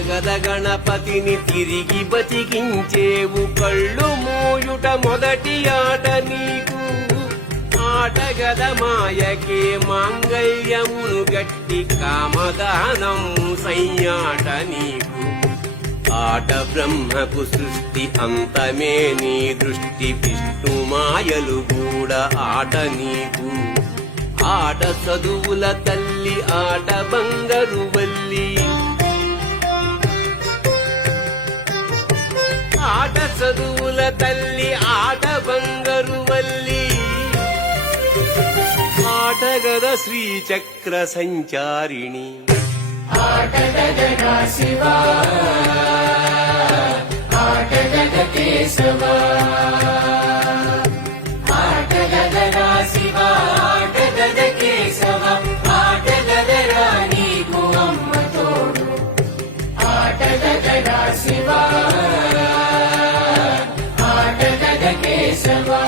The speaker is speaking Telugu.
ఆటగద గణపతిని తిరిగి బతికించేవు కళ్ళు మూయుట మొదటి ఆట నీకు ఆటగద మాయకే మాంగళ్యమును గట్టి కామదానం సయ్యాట నీకు ఆట బ్రహ్మకు సృష్టి అంతమే నీ దృష్టి విష్ణు మాయలు కూడా ఆట నీకు ఆట చదువుల తల్లి ఆట బంగారు వల్లి ఆట చదువుల తల్లి ఆట బంగారు వల్లి ఆటగద శ్రీచక్ర సంచారిణి ఆటగద శివా ఆటగద కేశవా ఆటగద శివా ఆటగద కేశవా ఆటగద నీకు అమ్మ తోడు ఆటగద శివా ఆటగద కేశవా